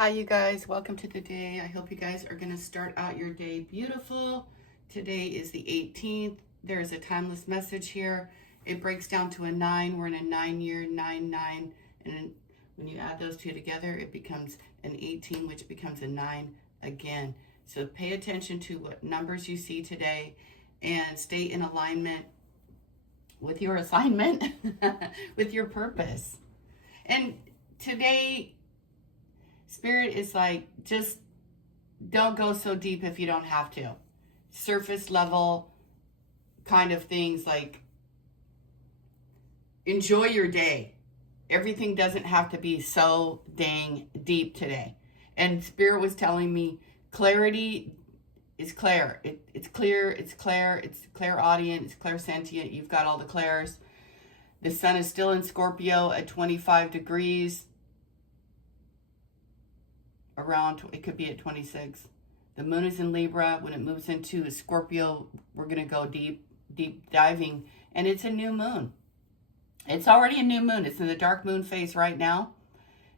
Hi, you guys. Welcome to the day. I hope you guys are going to start out your day beautiful. Today is the 18th. There is a timeless message here. It breaks down to a 9. We're in a 9-year, 9-9. And when you add those two together, it becomes an 18, which becomes a 9 again. So pay attention to what numbers you see today and stay in alignment with your assignment, with your purpose. And today, Spirit is like, just don't go so deep if you don't have to. Surface level kind of things, like enjoy your day. Everything doesn't have to be so dang deep today. And Spirit was telling me clarity is clear. It's clear, it's clairaudient, it's clairsentient. You've got all the clairs. The sun is still in Scorpio at 25 degrees. Around, it could be at 26. The moon is in Libra. When it moves into Scorpio, we're going to go deep diving. And it's a new moon. It's already a new moon. It's in the dark moon phase right now.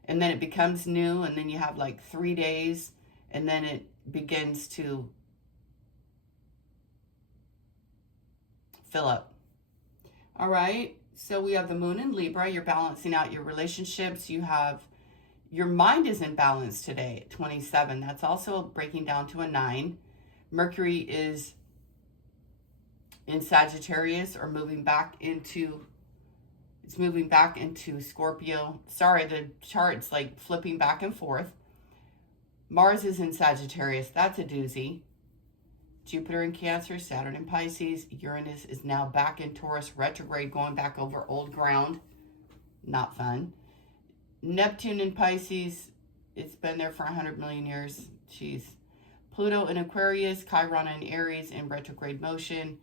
And then it becomes new. And then you have like 3 days. And then it begins to fill up. All right. So we have the moon in Libra. You're balancing out your relationships. You have your mind is in balance today at 27. That's also breaking down to a 9. Mercury is in Sagittarius, or moving back into Scorpio. Sorry, the chart's like flipping back and forth. Mars is in Sagittarius. That's a doozy. Jupiter in Cancer, Saturn in Pisces. Uranus is now back in Taurus retrograde, going back over old ground. Not fun. Neptune in Pisces, it's been there for 100 million years. Jeez. Pluto in Aquarius, Chiron in Aries in retrograde motion.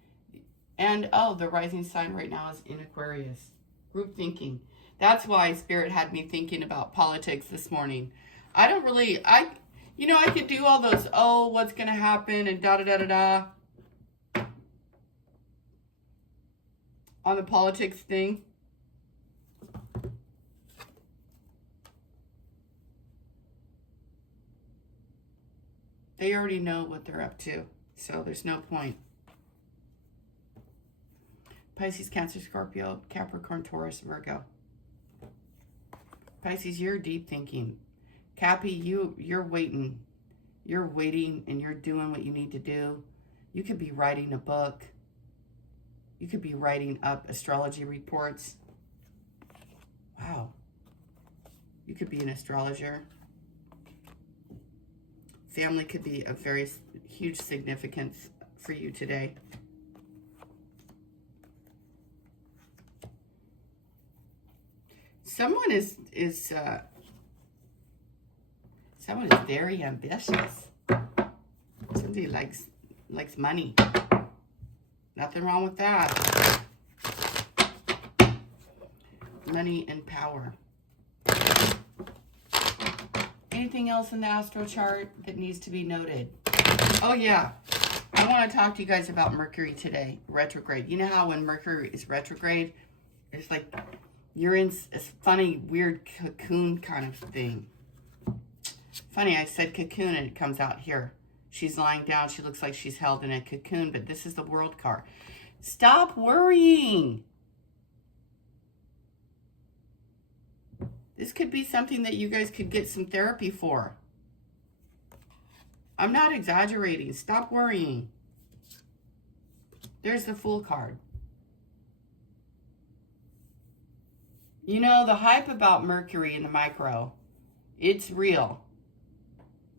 And, the rising sign right now is in Aquarius. Group thinking. That's why Spirit had me thinking about politics this morning. I could do all those, what's going to happen and da-da-da-da-da on the politics thing. They already know what they're up to, so there's no point. Pisces, Cancer, Scorpio, Capricorn, Taurus, Virgo. Pisces, you're deep thinking. Cappy, you're waiting. You're waiting and you're doing what you need to do. You could be writing a book. You could be writing up astrology reports. Wow. You could be an astrologer. Family could be of very huge significance for you today. Someone is very ambitious. Somebody likes money. Nothing wrong with that. Money and power. Anything else in the astro chart that needs to be noted? Oh yeah, I want to talk to you guys about Mercury today, retrograde. You know how when Mercury is retrograde, it's like you're in a funny, weird cocoon kind of thing. Funny, I said cocoon and it comes out here. She's lying down. She looks like she's held in a cocoon, but this is the World card. Stop worrying. This could be something that you guys could get some therapy for. I'm not exaggerating. Stop worrying. There's the Fool card. You know, the hype about Mercury in the micro, it's real.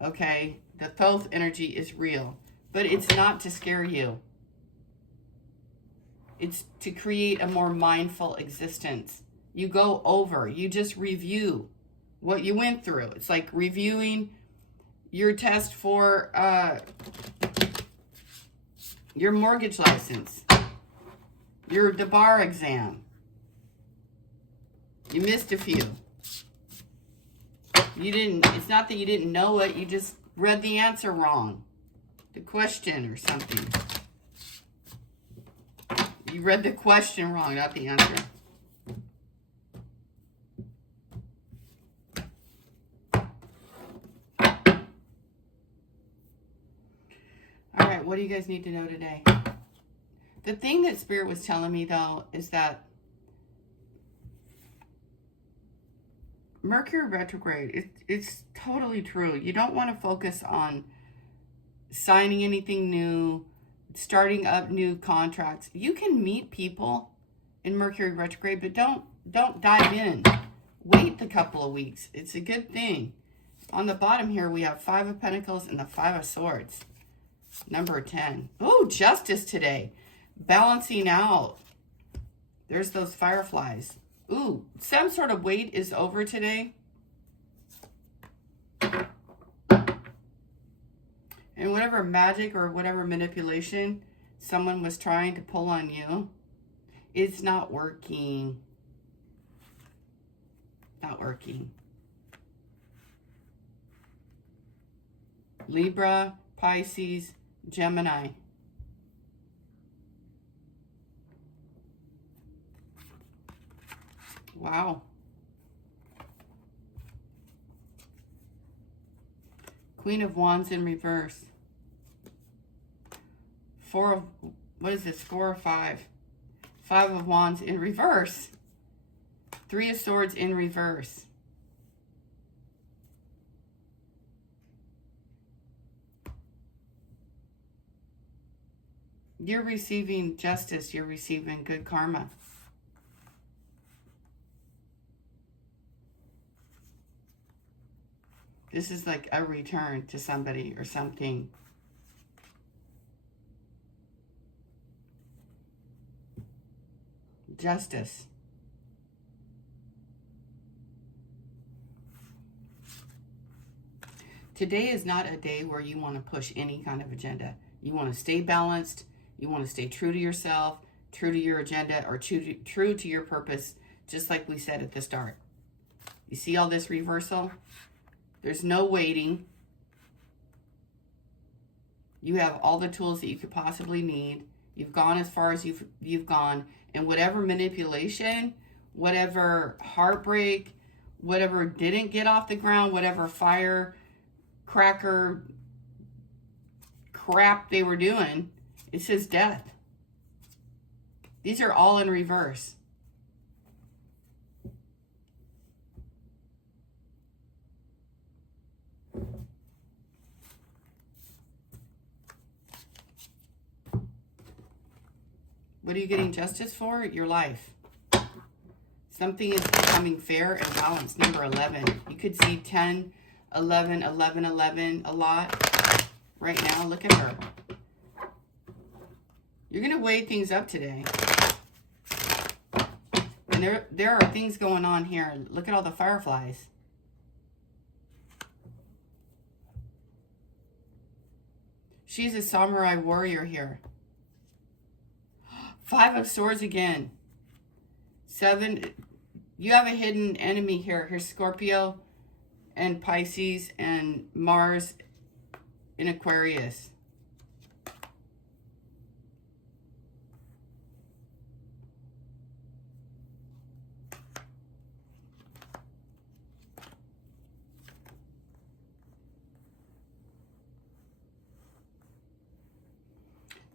Okay? The Thoth energy is real. But it's not to scare you. It's to create a more mindful existence. You go over, you just review what you went through. It's like reviewing your test for your mortgage license, the bar exam. You missed a few. It's not that you didn't know it, you just read the answer wrong. The question or something. You read the question wrong, not the answer. right, what do you guys need to know today? The thing that Spirit was telling me, though, is that Mercury retrograde, it's totally true. You don't want to focus on signing anything new, starting up new contracts. You can meet people in Mercury retrograde, but don't dive in. Wait a couple of weeks. It's a good thing. On the bottom here, we have 5 of Pentacles and the 5 of Swords. Number 10. Oh, Justice today. Balancing out. There's those fireflies. Ooh, some sort of wait is over today. And whatever magic or whatever manipulation someone was trying to pull on you, it's not working. Not working. Libra, Pisces, Gemini. Wow. Queen of Wands in reverse. 4 of, what is this, 4 or 5? 5 of Wands in reverse. 3 of Swords in reverse. You're receiving justice. You're receiving good karma. This is like a return to somebody or something. Justice. Today is not a day where you want to push any kind of agenda. You want to stay balanced. You want to stay true to yourself, true to your agenda, or true to your purpose, just like we said at the start. You see all this reversal? There's no waiting. You have all the tools that you could possibly need. You've gone as far as you've gone. And whatever manipulation, whatever heartbreak, whatever didn't get off the ground, whatever firecracker crap they were doing, it says death. These are all in reverse. What are you getting justice for? Your life. Something is becoming fair and balanced. Number 11. You could see 10, 11, 11, 11 a lot right now. Look at her. You're going to weigh things up today. And there are things going on here. Look at all the fireflies. She's a samurai warrior here. 5 of Swords again. 7. You have a hidden enemy here. Here's Scorpio and Pisces and Mars in Aquarius.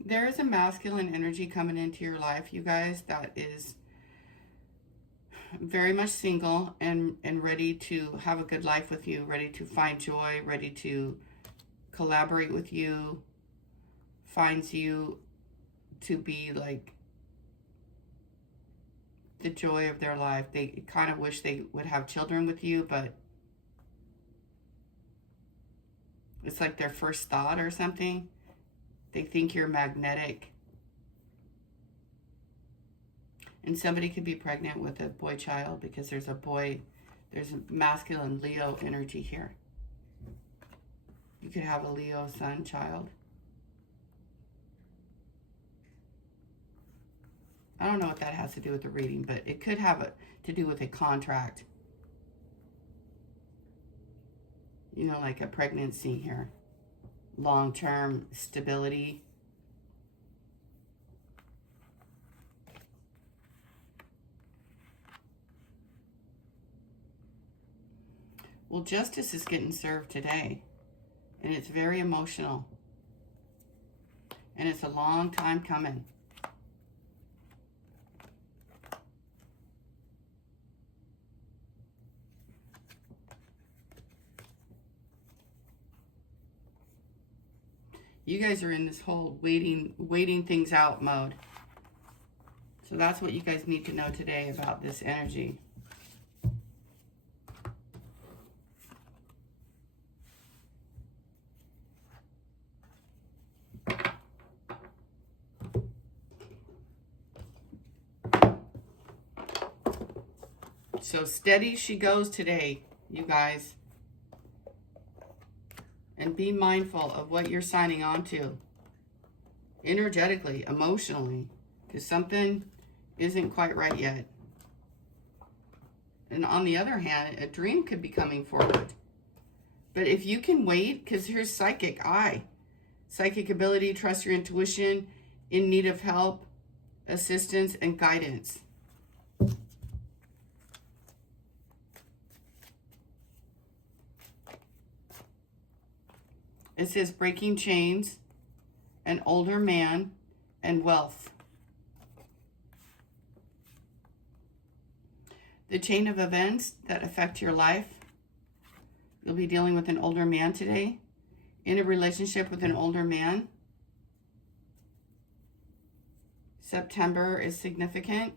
There is a masculine energy coming into your life, you guys, that is very much single and ready to have a good life with you, ready to find joy, ready to collaborate with you, finds you to be like the joy of their life. They kind of wish they would have children with you, but it's like their first thought or something. They think you're magnetic. And somebody could be pregnant with a boy child because there's a masculine Leo energy here. You could have a Leo son child. I don't know what that has to do with the reading, but it could have to do with a contract. You know, like a pregnancy here. Long-term stability. Well, justice is getting served today, and it's very emotional. And it's a long time coming. You guys are in this whole waiting things out mode. So that's what you guys need to know today about this energy. So steady she goes today, you guys. And be mindful of what you're signing on to. Energetically, emotionally. Because something isn't quite right yet. And on the other hand, a dream could be coming forward. But if you can wait, because here's psychic eye. Psychic ability, trust your intuition, in need of help, assistance, and guidance. It says breaking chains, an older man, and wealth. The chain of events that affect your life. You'll be dealing with an older man today. In a relationship with an older man. September is significant.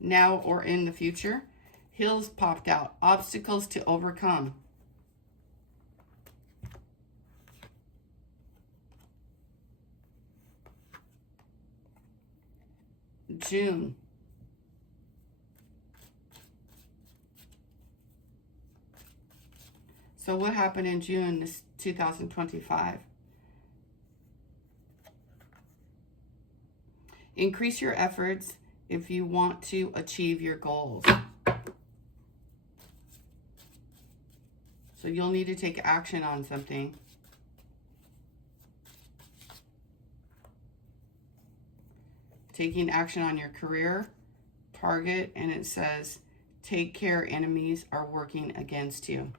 Now or in the future. Hills popped out. Obstacles to overcome. June. So what happened in June this 2025? Increase your efforts if you want to achieve your goals. So you'll need to take action on something. Taking action on your career, target, and it says, take care, enemies are working against you.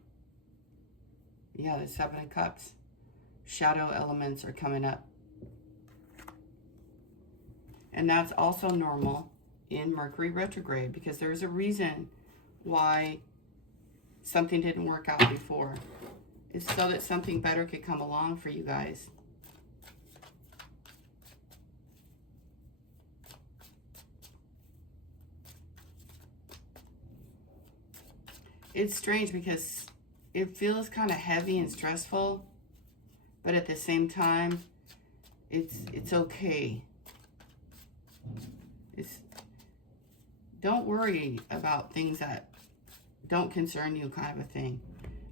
Yeah, the Seven of Cups. Shadow elements are coming up. And that's also normal in Mercury retrograde because there's a reason why something didn't work out before. It's so that something better could come along for you guys. It's strange because it feels kind of heavy and stressful, but at the same time, it's okay. Don't worry about things that don't concern you, kind of a thing.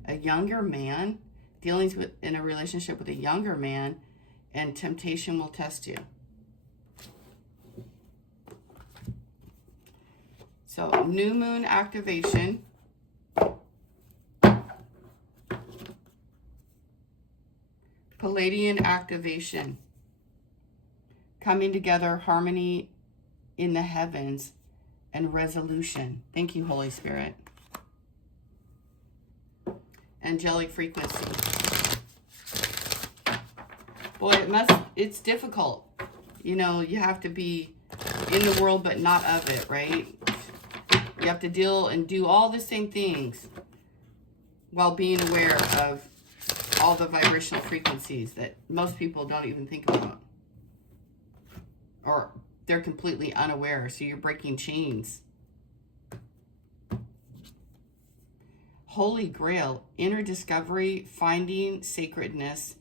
A younger man, dealing with in a relationship with a younger man, and temptation will test you. So, new moon activation. Palladian activation. Coming together, harmony in the heavens, and resolution. Thank you, Holy Spirit. Angelic frequency. Boy, it's difficult. You know, you have to be in the world but not of it, right? You have to deal and do all the same things while being aware of all the vibrational frequencies that most people don't even think about. Or they're completely unaware, so you're breaking chains. Holy Grail, inner discovery, finding sacredness.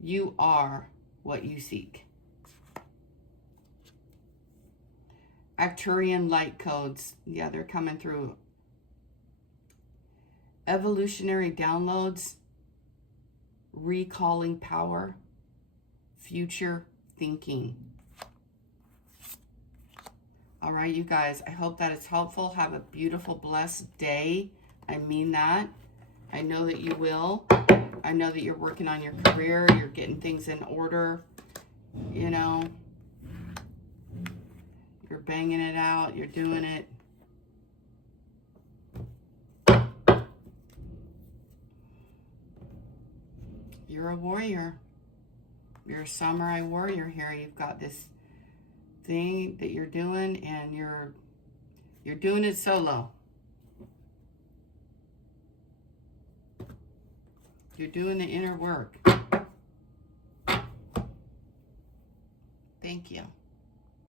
You are what you seek. Arcturian light codes. Yeah, they're coming through. Evolutionary downloads. Recalling power. Future thinking. All right, you guys, I hope that is helpful. Have a beautiful, blessed day. I mean that. I know that you will. I know that you're working on your career. You're getting things in order. You know, you're banging it out. You're doing it. You're a warrior. You're a samurai warrior here. You've got this thing that you're doing, and you're doing it solo. You're doing the inner work. Thank you.